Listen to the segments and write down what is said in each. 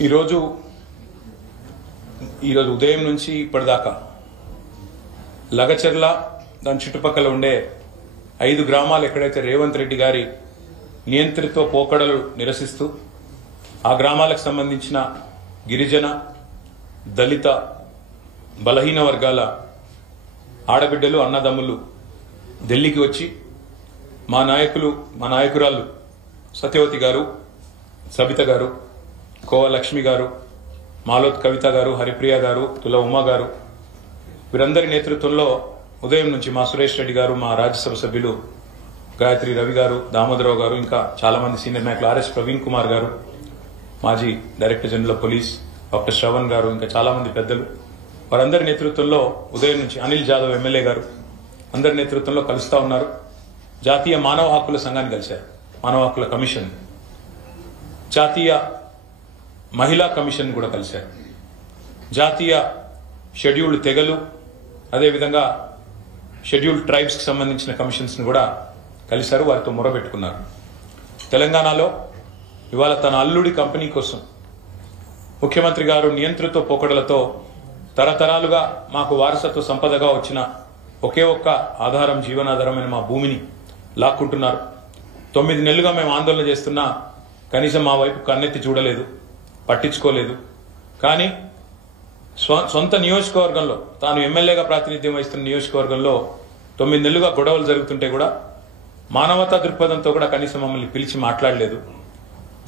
ఈరోజు ఉదయం నుంచి ఇప్పటిదాకా లగచర్ల దాని చుట్టుపక్కల ఉండే 5 గ్రామాలు ఎక్కడైతే రేవంత్ రెడ్డి గారి నియంత్రిత పోకడలు నిరసిస్తూ ఆ గ్రామాలకు సంబంధించిన గిరిజన దళిత బలహీన వర్గాల ఆడబిడ్డలు అన్నదమ్ములు ఢిల్లీకి వచ్చి మా నాయకురాలు సత్యవతి గారు, సబిత గారు, కోవ లక్ష్మి గారు, మాలోత్ కవిత గారు, హరిప్రియ గారు, తుల ఉమా గారు వీరందరి నేతృత్వంలో ఉదయం నుంచి మా సురేష్ రెడ్డి గారు, మా రాజ్యసభ సభ్యులు గాయత్రి రవి గారు, దామోదరరావు గారు, ఇంకా చాలా మంది సీనియర్ నాయకులు ఆర్ఎస్ ప్రవీణ్ కుమార్ గారు, మాజీ director general of police doctor Shravan గారు, ఇంకా చాలా మంది పెద్దలు వారందరి నేతృత్వంలో ఉదయం నుంచి అనిల్ జాదవ్ ఎమ్మెల్యే గారు అందరి నేతృత్వంలో కలుస్తా ఉన్నారు. జాతీయ మానవ హక్కుల సంఘాన్ని కలిశారు, మానవ హక్కుల కమిషన్, జాతీయ మహిళా కమిషన్ కూడా కలిశారు, జాతీయ షెడ్యూల్డ్ తెగలు అదేవిధంగా షెడ్యూల్డ్ ట్రైబ్స్ కి సంబంధించిన కమిషన్స్ ని కూడా కలిశారు. వారితో మొరబెట్టుకున్నారు. తెలంగాణలో ఇవాళ తన అల్లుడి కంపెనీ కోసం ముఖ్యమంత్రి గారు నియంత్రిత పోకడలతో తరతరాలుగా మాకు వారసత్వ సంపదగా వచ్చిన ఒకే ఒక్క ఆధారం, జీవనాధారమైన మా భూమిని లాక్కుంటున్నారు. 9 నెలలుగా మేము ఆందోళన చేస్తున్నా కనీసం మా వైపు కన్నెత్తి చూడలేదు, పట్టించుకోలేదు. కానీ సొంత నియోజకవర్గంలో తాను ఎమ్మెల్యేగా ప్రాతినిధ్యం వహిస్తున్న నియోజకవర్గంలో 9 నెలలుగా గొడవలు జరుగుతుంటే కూడా మానవతా దృక్పథంతో కూడా కనీసం మమ్మల్ని పిలిచి మాట్లాడలేదు.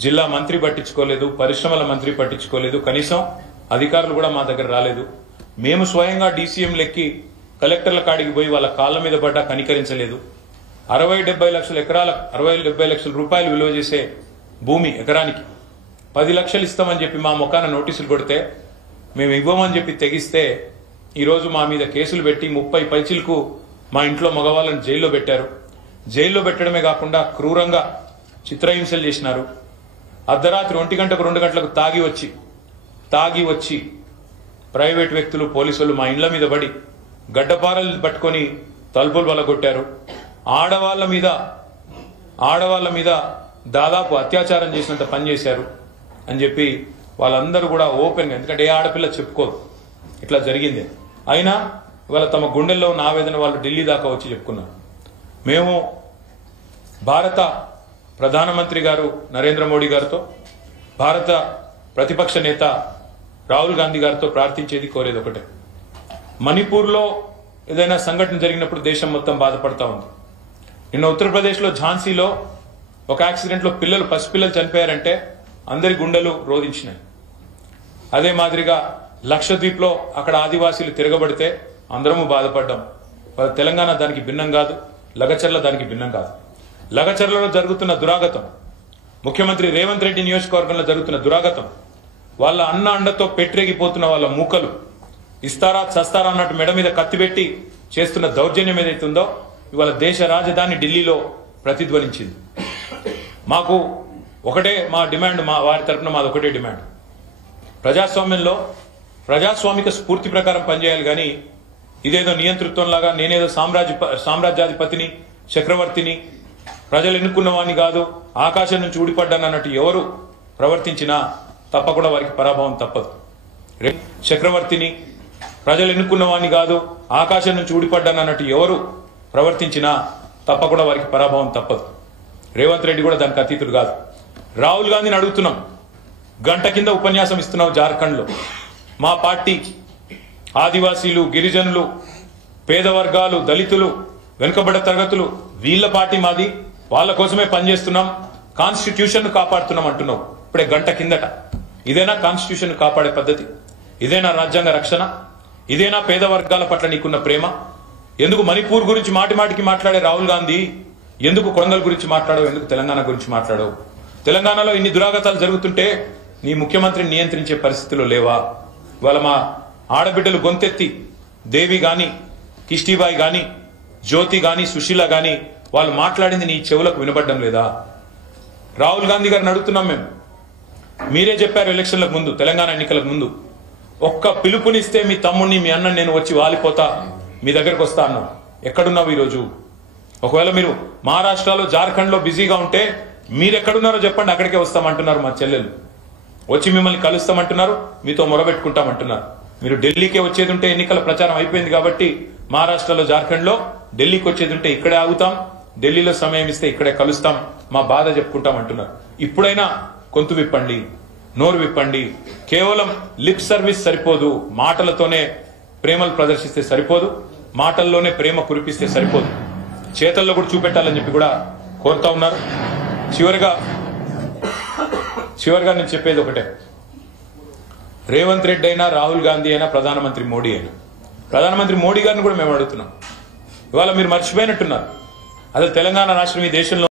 జిల్లా మంత్రి పట్టించుకోలేదు, పరిశ్రమల మంత్రి పట్టించుకోలేదు, కనీసం అధికారులు కూడా మా దగ్గర రాలేదు. మేము స్వయంగా డీసీఎం లెక్కి కలెక్టర్ల కాడికి పోయి వాళ్ళ కాళ్ల మీద పడ్డా కనికరించలేదు. 60-70 లక్షల ఎకరాల 60-70 లక్షల రూపాయలు విలువ చేసే భూమి ఎకరానికి 10 లక్షలు ఇస్తామని చెప్పి మా ముఖాన నోటీసులు కొడితే మేము ఇవ్వమని చెప్పి తెగిస్తే ఈరోజు మా మీద కేసులు పెట్టి 30 పైచిలకు మా ఇంట్లో మగవాళ్ళని జైల్లో పెట్టారు. జైల్లో పెట్టడమే కాకుండా క్రూరంగా చిత్రహింసలు చేసినారు. అర్ధరాత్రి 1 గంటకు 2 గంటలకు తాగి వచ్చి ప్రైవేట్ వ్యక్తులు, పోలీసులు మా ఇండ్ల మీద పడి గడ్డపారలు పట్టుకొని తలుపులు వలగొట్టారు. ఆడవాళ్ల మీద దాదాపు అత్యాచారం చేసినంత పని చేశారు అని చెప్పి వాళ్ళందరూ కూడా ఓపెన్గా, ఎందుకంటే ఏ ఆడపిల్ల చెప్పుకోదు ఇట్లా జరిగింది, అయినా ఇవాళ తమ గుండెల్లో ఉన్న ఆవేదన వాళ్ళు ఢిల్లీ దాకా వచ్చి చెప్పుకున్నారు. మేము భారత ప్రధానమంత్రి గారు నరేంద్ర మోడీ గారితో, భారత ప్రతిపక్ష నేత రాహుల్ గాంధీ గారితో ప్రార్థించేది, కోరేది ఒకటే. మణిపూర్లో ఏదైనా సంఘటన జరిగినప్పుడు దేశం మొత్తం బాధపడతా ఉంది. నిన్న ఉత్తరప్రదేశ్లో ఝాన్సీలో ఒక యాక్సిడెంట్లో పసిపిల్లలు చనిపోయారంటే అందరి గుండెలు రోధించినాయి. అదే మాదిరిగా లక్షద్వీప్లో అక్కడ ఆదివాసీలు తిరగబడితే అందరము బాధపడ్డాం. తెలంగాణ దానికి భిన్నం కాదు, లగచర్ల దానికి భిన్నం కాదు. లగచర్లలో జరుగుతున్న దురాగతం, ముఖ్యమంత్రి రేవంత్ రెడ్డి నియోజకవర్గంలో జరుగుతున్న దురాగతం, వాళ్ళ అండతో పెట్టిరేగిపోతున్న వాళ్ళ మూకలు ఇస్తారా చస్తారా అన్నట్టు మెడ మీద కత్తి పెట్టి చేస్తున్న దౌర్జన్యం ఏదైతుందో ఇవాళ దేశ రాజధాని ఢిల్లీలో ప్రతిధ్వనించింది. మాకు ఒకటే మా డిమాండ్, వారి తరఫున మాది ఒకటే డిమాండ్. ప్రజాస్వామ్యంలో ప్రజాస్వామిక స్ఫూర్తి ప్రకారం పనిచేయాలి, కానీ ఇదేదో నియంతృత్వంలాగా నేనేదో సామ్రాజ్యాధిపతిని, చక్రవర్తిని, ప్రజలు ఎన్నుకున్న వాడిని కాదు, ఆకాశం నుంచి ఊడిపడ్డాను అన్నట్టు ఎవరు ప్రవర్తించినా తప్పకుండా వారికి పరాభవం తప్పదు. చక్రవర్తిని, ప్రజలు ఎన్నుకున్న వాడిని కాదు, ఆకాశం నుంచి ఊడిపడ్డాను అన్నట్టు ఎవరు ప్రవర్తించినా తప్పకుండా వారికి పరాభవం తప్పదు. రేవంత్ రెడ్డి కూడా దానికి అతీతుడు కాదు. రాహుల్ గాంధీని అడుగుతున్నాం, గంట కింద ఉపన్యాసం ఇస్తున్నావు జార్ఖండ్లో. మా పార్టీ ఆదివాసీలు, గిరిజనులు, పేద వర్గాలు, దళితులు, వెనుకబడ్డ తరగతులు వీళ్ళ పార్టీ మాది, వాళ్ళ కోసమే పనిచేస్తున్నాం, కాన్స్టిట్యూషన్ కాపాడుతున్నాం అంటున్నావు ఇప్పుడే గంట కిందట. ఇదేనా కాన్స్టిట్యూషన్ కాపాడే పద్ధతి? ఇదేనా రాజ్యాంగ రక్షణ? ఇదేనా పేద వర్గాల పట్ల నీకున్న ప్రేమ? ఎందుకు మణిపూర్ గురించి మాటికి మాట్లాడే రాహుల్ గాంధీ ఎందుకు కొడంగల్ గురించి మాట్లాడవు? ఎందుకు తెలంగాణ గురించి మాట్లాడవు? తెలంగాణలో ఇన్ని దురాగతాలు జరుగుతుంటే నీ ముఖ్యమంత్రిని నియంత్రించే పరిస్థితిలో లేవా? ఇవాళ మా ఆడబిడ్డలు గొంతెత్తి దేవి గాని, కిష్టిబాయి గాని, జ్యోతి గాని, సుశీల గాని వాళ్ళు మాట్లాడింది నీ చెవులకు వినబడ్డం లేదా? రాహుల్ గాంధీ గారిని అడుగుతున్నాం మేము. మీరే చెప్పారు ఎలక్షన్లకు ముందు, తెలంగాణ ఎన్నికలకు ముందు, ఒక్క పిలుపునిస్తే మీ తమ్ముడిని, మీ అన్న నేను వచ్చి వాలిపోతా, మీ దగ్గరకు వస్తా అన్నాం. ఎక్కడున్నావు ఈరోజు? ఒకవేళ మీరు మహారాష్ట్రలో, జార్ఖండ్లో బిజీగా ఉంటే మీరెక్కడున్నారో చెప్పండి, అక్కడికే వస్తామంటున్నారు మా చెల్లెలు. వచ్చి మిమ్మల్ని కలుస్తామంటున్నారు, మీతో మొరబెట్టుకుంటామంటున్నారు. మీరు ఢిల్లీకే వచ్చేది ఉంటే ఎన్నికల ప్రచారం అయిపోయింది కాబట్టి మహారాష్ట్రలో, జార్ఖండ్లో ఢిల్లీకి వచ్చేది ఉంటే ఇక్కడే ఆగుతాం, ఢిల్లీలో సమయం ఇస్తే ఇక్కడే కలుస్తాం, మా బాధ చెప్పుకుంటాం అంటున్నారు. ఇప్పుడైనా గొంతు విప్పండి, నోరు విప్పండి. కేవలం లిప్ సర్వీస్ సరిపోదు, మాటలతోనే ప్రేమలు ప్రదర్శిస్తే సరిపోదు, మాటల్లోనే ప్రేమ కురిపిస్తే సరిపోదు, చేతల్లో కూడా చూపెట్టాలని చెప్పి కూడా కోరుతా ఉన్నారు. చివరిగా నేను చెప్పేది ఒకటే, రేవంత్ రెడ్డి అయినా, రాహుల్ గాంధీ అయినా, ప్రధానమంత్రి మోడీ అయినా, ప్రధానమంత్రి మోడీ గారిని కూడా మేము అడుగుతున్నాం. ఇవాళ మీరు మర్చిపోయినట్టున్నారు, అసలు తెలంగాణ రాష్ట్రం ఈ దేశంలో